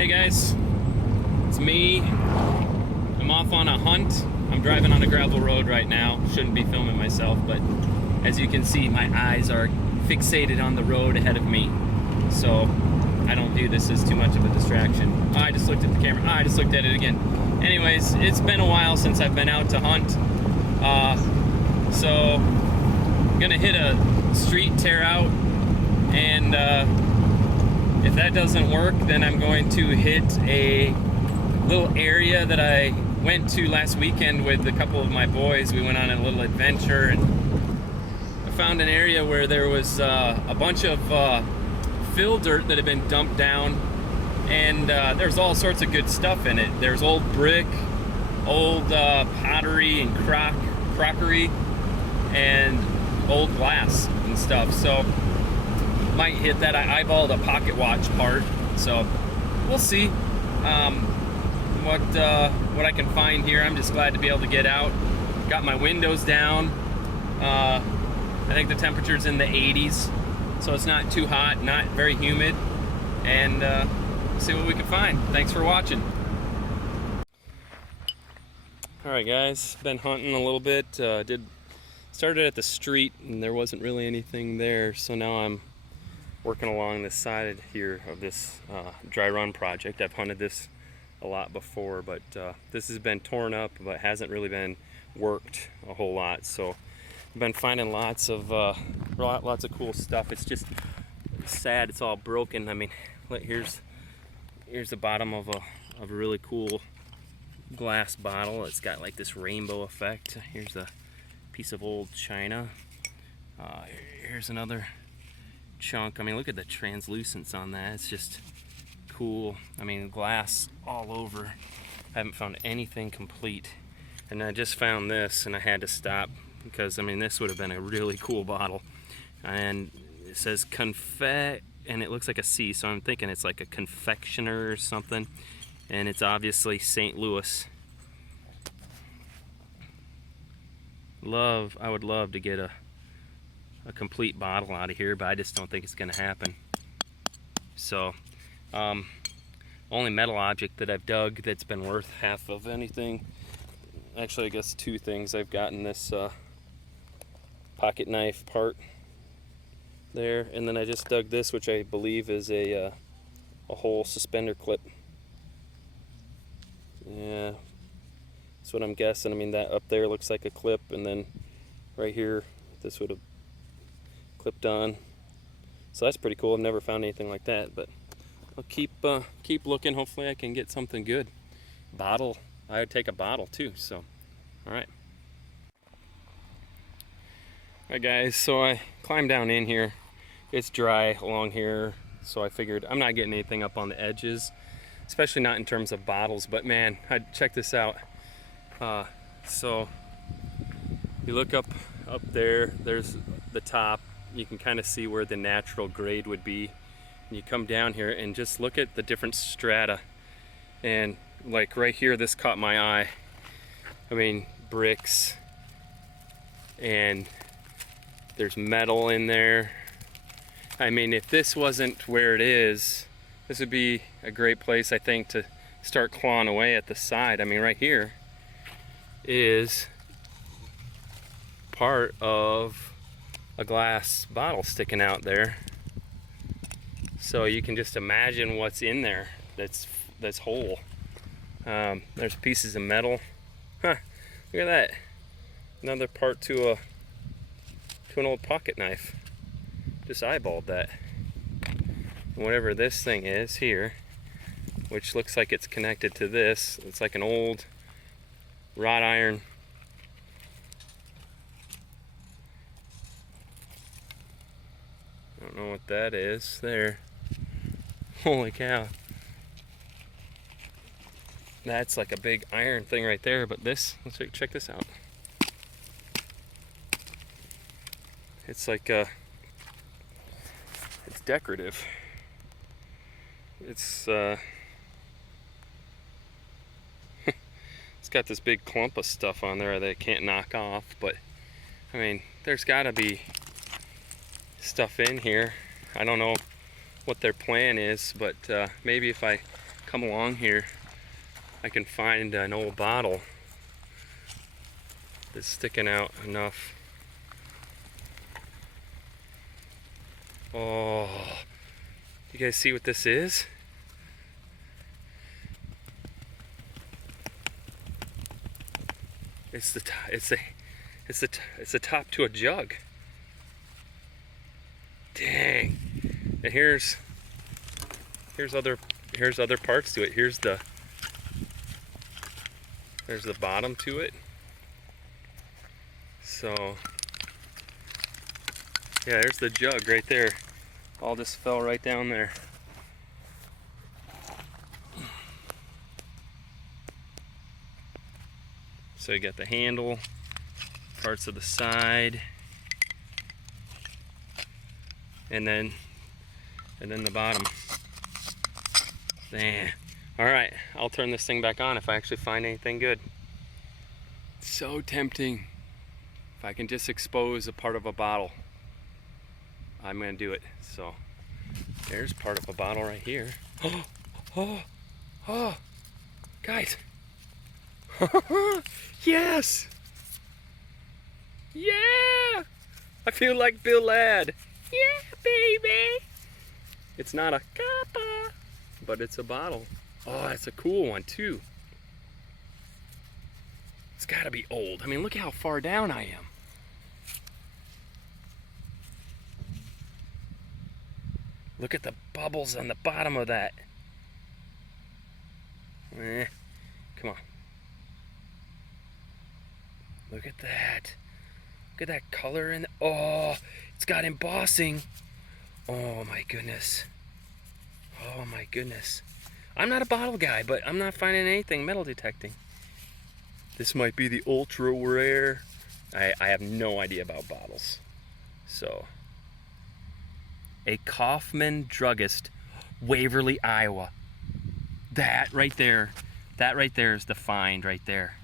Hey guys, it's me. I'm off on a hunt. I'm driving on a gravel road right now. Shouldn't be filming myself, but as you can see, my eyes are fixated on the road ahead of me. So I don't view this as too much of a distraction. Oh, I just looked at the camera. Oh, I just looked at it again. Anyways, it's been a while since I've been out to hunt. So I'm gonna hit a street tear out, and if that doesn't work, then I'm going to hit a little area that I went to last weekend with a couple of my boys. We went on a little adventure, and I found an area where there was a bunch of fill dirt that had been dumped down, and there's all sorts of good stuff in it. There's old brick, old pottery and crockery, and old glass and stuff. So might hit that. I eyeballed a pocket watch part, so we'll see what I can find here. I'm just glad to be able to get out. Got my windows down. I think the temperature's in the 80s, so it's not too hot, not very humid, and see what we can find. Thanks for watching. All right, guys, been hunting a little bit. Started at the street, and there wasn't really anything there, so now I'm working along the side here of this dry run project. I've hunted this a lot before, but this has been torn up, but hasn't really been worked a whole lot. So I've been finding lots of cool stuff. It's just sad it's all broken. I mean, here's the bottom of a really cool glass bottle. It's got like this rainbow effect. Here's a piece of old china. Here's another chunk. I mean, look at the translucence on that. It's just cool. I mean, glass all over. I haven't found anything complete, and I just found this, and I had to stop because, I mean, this would have been a really cool bottle. And it says confet, and it looks like a C, so I'm thinking it's like a confectioner or something, and it's obviously St. Louis. I would love to get a complete bottle out of here, but I just don't think it's gonna happen. So only metal object that I've dug that's been worth half of anything, actually I guess two things I've gotten: this pocket knife part there, and then I just dug this, which I believe is a whole suspender clip. Yeah, that's what I'm guessing. I mean, that up there looks like a clip, and then right here this would have clipped on. So that's pretty cool. I've never found anything like that, but I'll keep looking. Hopefully I can get something good. Bottle, I would take a bottle too. So all right guys, so I climbed down in here. It's dry along here, so I figured I'm not getting anything up on the edges, especially not in terms of bottles. But man, check this out. So you look up there, there's the top. You can kind of see where the natural grade would be. And you come down here and just look at the different strata. And like right here, this caught my eye. I mean, bricks, and there's metal in there. I mean, if this wasn't where it is, this would be a great place, I think, to start clawing away at the side. I mean, right here is part of a glass bottle sticking out there, so you can just imagine what's in there that's whole. There's pieces of metal. Huh, look at that, another part to an old pocket knife. Just eyeballed that. And whatever this thing is here, which looks like it's connected to this, it's like an old wrought iron I don't know what that is there. Holy cow. That's like a big iron thing right there, but this, let's check this out. It's like it's decorative. It's it's got this big clump of stuff on there that it can't knock off, but I mean, there's gotta be stuff in here. I don't know what their plan is, but maybe if I come along here, I can find an old bottle that's sticking out enough. Oh, you guys see what this is? It's the top to a jug. Dang. And here's other parts to it. There's the bottom to it. So yeah, there's the jug right there. All just fell right down there. So you got the handle, parts of the side, and then the bottom. Man. All right, I'll turn this thing back on if I actually find anything good. So tempting. If I can just expose a part of a bottle, I'm gonna do it. So there's part of a bottle right here. Oh, guys. Yes! Yeah! I feel like Bill Ladd. Yeah, baby! It's not a cuppa, but it's a bottle. Oh, that's a cool one too. It's gotta be old. I mean, look how far down I am. Look at the bubbles on the bottom of that. Come on. Look at that. Look at that color in. Oh, it's got embossing. Oh my goodness. Oh my goodness. I'm not a bottle guy, but I'm not finding anything metal detecting. This might be the ultra rare. I have no idea about bottles. So, a Kaufman druggist, Waverly, Iowa. That right there is the find right there.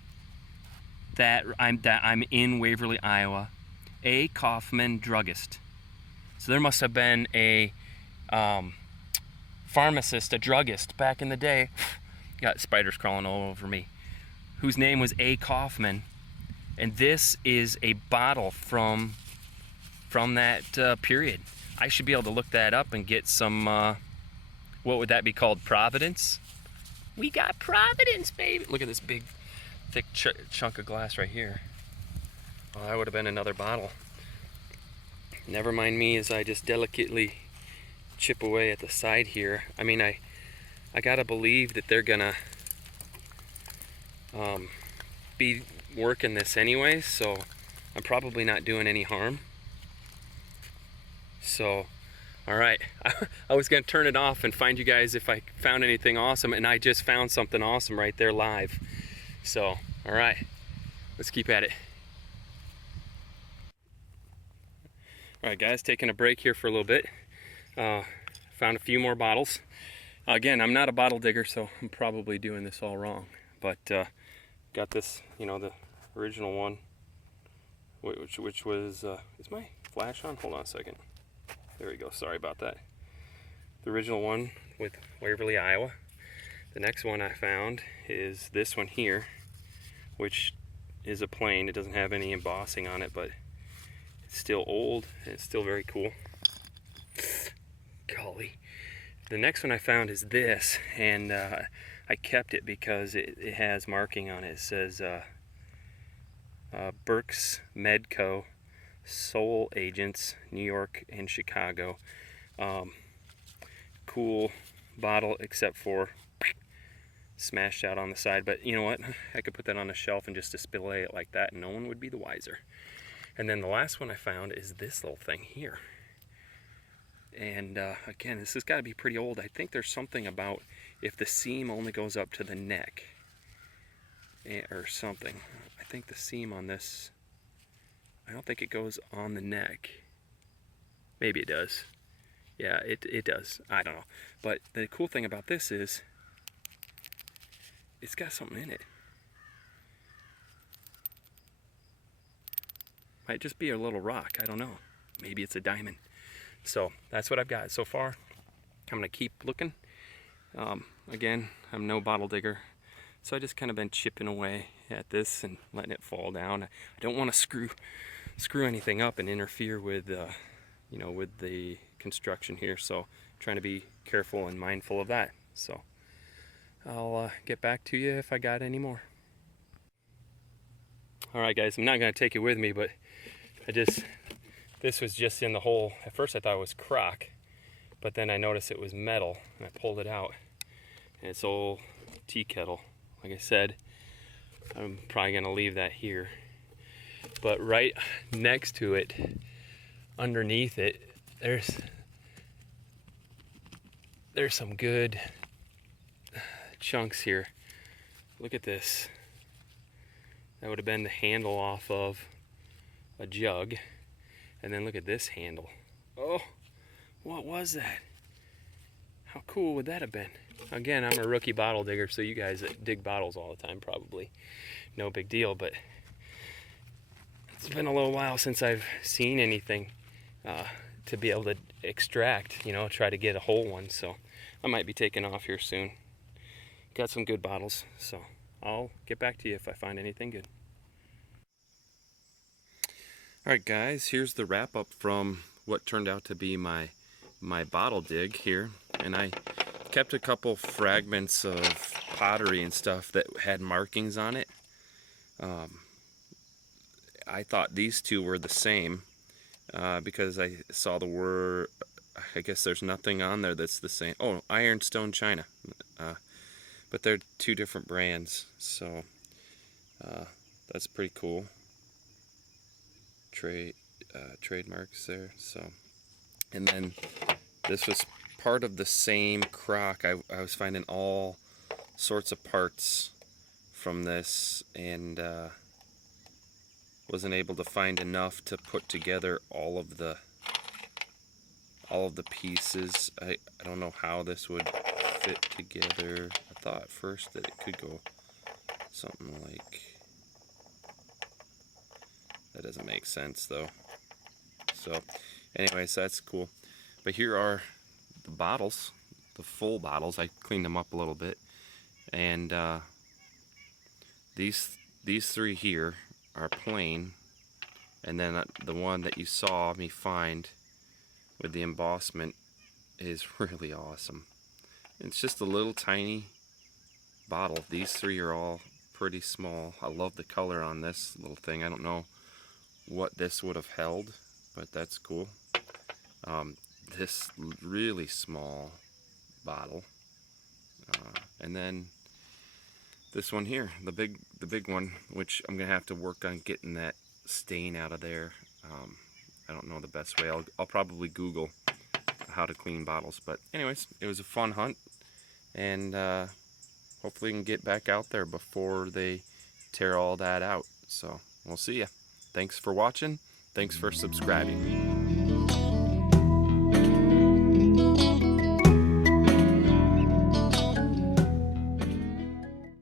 I'm in Waverly, Iowa. A Kaufman druggist. So there must have been a pharmacist, a druggist back in the day. Got spiders crawling all over me. Whose name was A. Kaufman, and this is a bottle from that period. I should be able to look that up and get some. What would that be called? Providence. We got Providence, baby. Look at this big, thick chunk of glass right here. Well, that would have been another bottle. Never mind me as I just delicately chip away at the side here. I mean, I gotta believe that they're gonna be working this anyway, so I'm probably not doing any harm. So, all right, I was gonna turn it off and find you guys if I found anything awesome, and I just found something awesome right there live. So, all right, let's keep at it. All right, guys, taking a break here for a little bit. Found a few more bottles. Again, I'm not a bottle digger, so I'm probably doing this all wrong. But got this, the original one, which was, is my flash on? Hold on a second. There we go, sorry about that. The original one with Waverly, Iowa. The next one I found is this one here, which is a plain. It doesn't have any embossing on it, but it's still old and it's still very cool. Golly. The next one I found is this, and I kept it because it has marking on it. It says Burke's Medco, Sole Agents, New York and Chicago. Cool bottle, except for smashed out on the side. But you know what? I could put that on a shelf and just display it like that, and no one would be the wiser. And then the last one I found is this little thing here. And again, this has got to be pretty old. I think there's something about if the seam only goes up to the neck or something. I think the seam on this, I don't think it goes on the neck. Maybe it does. Yeah, it does. I don't know. But the cool thing about this is it's got something in it. Might just be a little rock. I don't know. Maybe it's a diamond. So that's what I've got so far. I'm gonna keep looking, Again, I'm no bottle digger, so I just kind of been chipping away at this and letting it fall down. I don't want to screw anything up and interfere with you know, with the construction here, so I'm trying to be careful and mindful of that. So I'll get back to you if I got any more. Alright guys, I'm not going to take it with me, but this was just in the hole. At first I thought it was crock, but then I noticed it was metal, and I pulled it out. And it's old tea kettle. Like I said, I'm probably going to leave that here. But right next to it, underneath it, there's some good chunks here. Look at this. That would have been the handle off of a jug. And then look at this handle. Oh, what was that? How cool would that have been? Again, I'm a rookie bottle digger, so you guys that dig bottles all the time, probably no big deal, but it's been a little while since I've seen anything to be able to extract, you know, try to get a whole one. So I might be taking off here soon. Got some good bottles, so I'll get back to you if I find anything good. Alright guys, here's the wrap up from what turned out to be my bottle dig here. And I kept a couple fragments of pottery and stuff that had markings on it. I thought these two were the same because I saw the word, I guess there's nothing on there that's the same. Oh, Ironstone China. But they're two different brands, so that's pretty cool. Trademarks there. So, and then this was part of the same crock. I was finding all sorts of parts from this, and wasn't able to find enough to put together all of the pieces. I don't know how this would fit together. I thought at first that it could go something like that. Doesn't make sense though. So anyways, that's cool. But here are the bottles, the full bottles. I cleaned them up a little bit, and these three here are plain, and then the one that you saw me find with the embossment is really awesome. It's just a little tiny bottle. These three are all pretty small. I love the color on this little thing. I don't know what this would have held, but that's cool. This really small bottle, and then this one here, the big one, which I'm gonna have to work on getting that stain out of there. I don't know the best way. I'll probably Google how to clean bottles. But anyways, it was a fun hunt, and hopefully we can get back out there before they tear all that out. So we'll see ya. Thanks for watching. Thanks for subscribing.